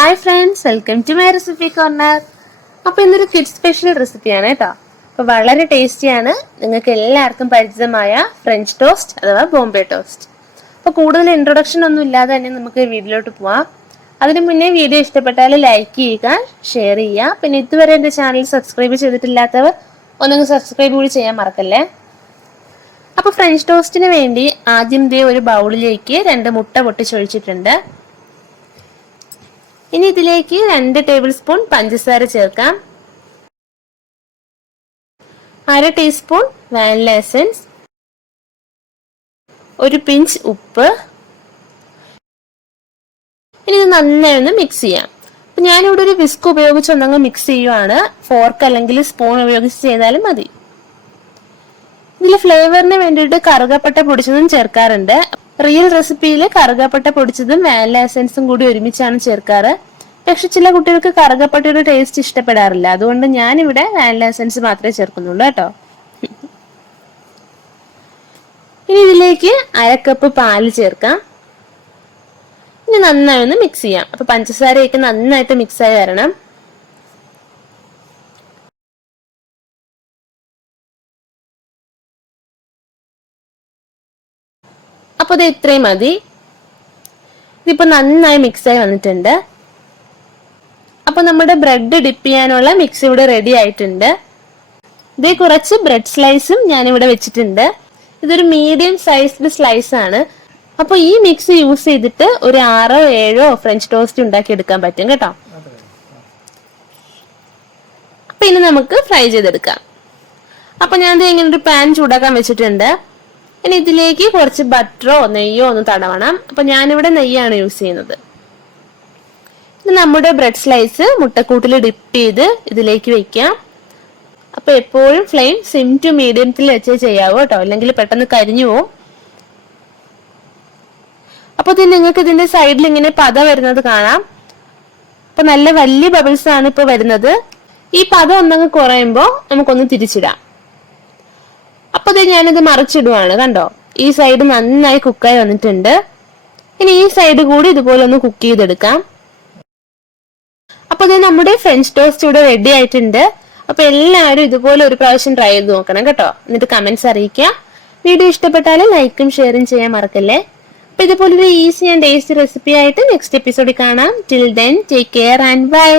Hi friends, welcome to my recipe corner. അപ്പോൾ ഇന്നൊരു kids special റെസിപ്പിയാണ് കേട്ടോ. അപ്പോൾ വളരെ ടേസ്റ്റിയാണ്, നിങ്ങൾക്ക് എല്ലാവർക്കും പരിചിതമായ ഫ്രഞ്ച് ടോസ്റ്റ് അഥവാ ബോംബെ ടോസ്റ്റ്. അപ്പോൾ കൂടുതൽ ഇൻട്രൊഡക്ഷൻ ഒന്നും ഇല്ലാതെ തന്നെ നമുക്ക് വീഡിയോയിലോട്ട് പോവാം. അതിന് മുന്നേ വീഡിയോ ഇഷ്ടപ്പെട്ടാൽ ലൈക്ക് ചെയ്യുക, ഷെയർ ചെയ്യുക. പിന്നെ ഇതുവരെ എൻ്റെ ചാനൽ സബ്സ്ക്രൈബ് ചെയ്തിട്ടില്ലാത്തവർ ഒന്നും സബ്സ്ക്രൈബ് കൂടി ചെയ്യാൻ മറക്കല്ലേ. അപ്പോൾ ഫ്രഞ്ച് ടോസ്റ്റിന് വേണ്ടി ആദ്യം ഒരു ബൗളിലേക്ക് 2 മുട്ട പൊട്ടിച്ചൊഴിച്ചിട്ടുണ്ട്. ഇനി ഇതിലേക്ക് 2 ടേബിൾ സ്പൂൺ പഞ്ചസാര ചേർക്കാം, 1/2 ടീസ്പൂൺ വാനില എസൻസ്, 1 പിഞ്ച് ഉപ്പ്. ഇനി ഇത് നന്നായി ഒന്ന് മിക്സ് ചെയ്യാം. അപ്പൊ ഞാനിവിടെ ഒരു വിസ്ക് ഉപയോഗിച്ച് ഒന്നങ്ങ് മിക്സ് ചെയ്യുവാണ്, ഫോർക്ക് അല്ലെങ്കിൽ സ്പൂൺ ഉപയോഗിച്ച് ചെയ്താലും മതി. ഇതിൽ ഫ്ലേവറിന് വേണ്ടിയിട്ട് കറുകപ്പട്ട പൊടിച്ചതും ചേർക്കാറുണ്ട്. റിയൽ റെസിപ്പിയിൽ കറുകപ്പട്ട പൊടിച്ചതും വാനില എസൻസും കൂടി ഒരുമിച്ചാണ് ചേർക്കാറ്. പക്ഷെ ചില കുട്ടികൾക്ക് കറുകപ്പട്ടയുടെ ടേസ്റ്റ് ഇഷ്ടപ്പെടാറില്ല, അതുകൊണ്ട് ഞാനിവിടെ വാനില എസൻസ് മാത്രമേ ചേർക്കുന്നുള്ളൂ കേട്ടോ. ഇനി ഇതിലേക്ക് 1/2 കപ്പ് പാല് ചേർക്കാം. ഇനി നന്നായി ഒന്ന് മിക്സ് ചെയ്യാം. അപ്പൊ പഞ്ചസാരയൊക്കെ നന്നായിട്ട് മിക്സ് ആയി വരണം. അപ്പൊ ഇത് ഇത്രയും മതി. ഇതിപ്പോ നന്നായി മിക്സ് ആയി വന്നിട്ടുണ്ട്. അപ്പൊ നമ്മുടെ ബ്രെഡ് ഡിപ്പ് ചെയ്യാനുള്ള മിക്സ് ഇവിടെ റെഡി ആയിട്ടുണ്ട്. ഇതേ കുറച്ച് ബ്രെഡ് സ്ലൈസും ഞാനിവിടെ വെച്ചിട്ടുണ്ട്. ഇതൊരു മീഡിയം സൈസ്ഡ് സ്ലൈസ് ആണ്. അപ്പൊ ഈ മിക്സ് യൂസ് ചെയ്തിട്ട് ഒരു 6 7 ഫ്രഞ്ച് ടോസ്റ്റ് ഉണ്ടാക്കി എടുക്കാൻ പറ്റും കേട്ടോ. അപ്പൊ ഇനി നമുക്ക് ഫ്രൈ ചെയ്തെടുക്കാം. അപ്പൊ ഞാൻ ഇങ്ങനെ ഒരു പാൻ ചൂടാക്കാൻ വെച്ചിട്ടുണ്ട്. ഇനി ഇതിലേക്ക് കുറച്ച് ബട്ടറോ നെയ്യോ ഒന്ന് തടവണം. അപ്പൊ ഞാനിവിടെ നെയ്യാണ് യൂസ് ചെയ്യുന്നത്. നമ്മുടെ ബ്രെഡ് സ്ലൈസ് മുട്ടക്കൂട്ടിൽ ഡിപ്പ് ചെയ്ത് ഇതിലേക്ക് വെക്കാം. അപ്പൊ എപ്പോഴും ഫ്ലെയിം സിം ടു മീഡിയത്തിൽ വെച്ചേ ചെയ്യാവൂ കേട്ടോ, അല്ലെങ്കിൽ പെട്ടെന്ന് കരിഞ്ഞു പോവും. അപ്പൊ ഇത് നിങ്ങൾക്ക് ഇതിന്റെ സൈഡിൽ ഇങ്ങനെ പത വരുന്നത് കാണാം. അപ്പൊ നല്ല വലിയ ബബിൾസ് ആണ് ഇപ്പൊ വരുന്നത്. ഈ പത ഒന്നങ്ങ് കുറയുമ്പോ നമുക്കൊന്ന് തിരിച്ചിടാം. അപ്പൊ ഞാനിത് മറിച്ചിടുവാണ്, കണ്ടോ, ഈ സൈഡ് നന്നായി കുക്കായി വന്നിട്ടുണ്ട്. ഇനി ഈ സൈഡ് കൂടി ഇതുപോലെ ഒന്ന് കുക്ക് ചെയ്തെടുക്കാം. അപ്പൊ നമ്മുടെ ഫ്രഞ്ച് ടോസ്റ്റ് ഇവിടെ റെഡി ആയിട്ടുണ്ട്. അപ്പൊ എല്ലാവരും ഇതുപോലെ ഒരു പ്രാവശ്യം ട്രൈ ചെയ്ത് നോക്കണം കേട്ടോ. എന്നിട്ട് കമന്റ്സ് അറിയിക്കാം. വീഡിയോ ഇഷ്ടപ്പെട്ടാലും ലൈക്കും ഷെയറും ചെയ്യാൻ മറക്കല്ലേ. അപ്പൊ ഇതുപോലൊരു ഈസി ആൻഡ് ടേസ്റ്റി റെസിപ്പി ആയിട്ട് നെക്സ്റ്റ് എപ്പിസോഡിൽ കാണാം. Till then take care and by.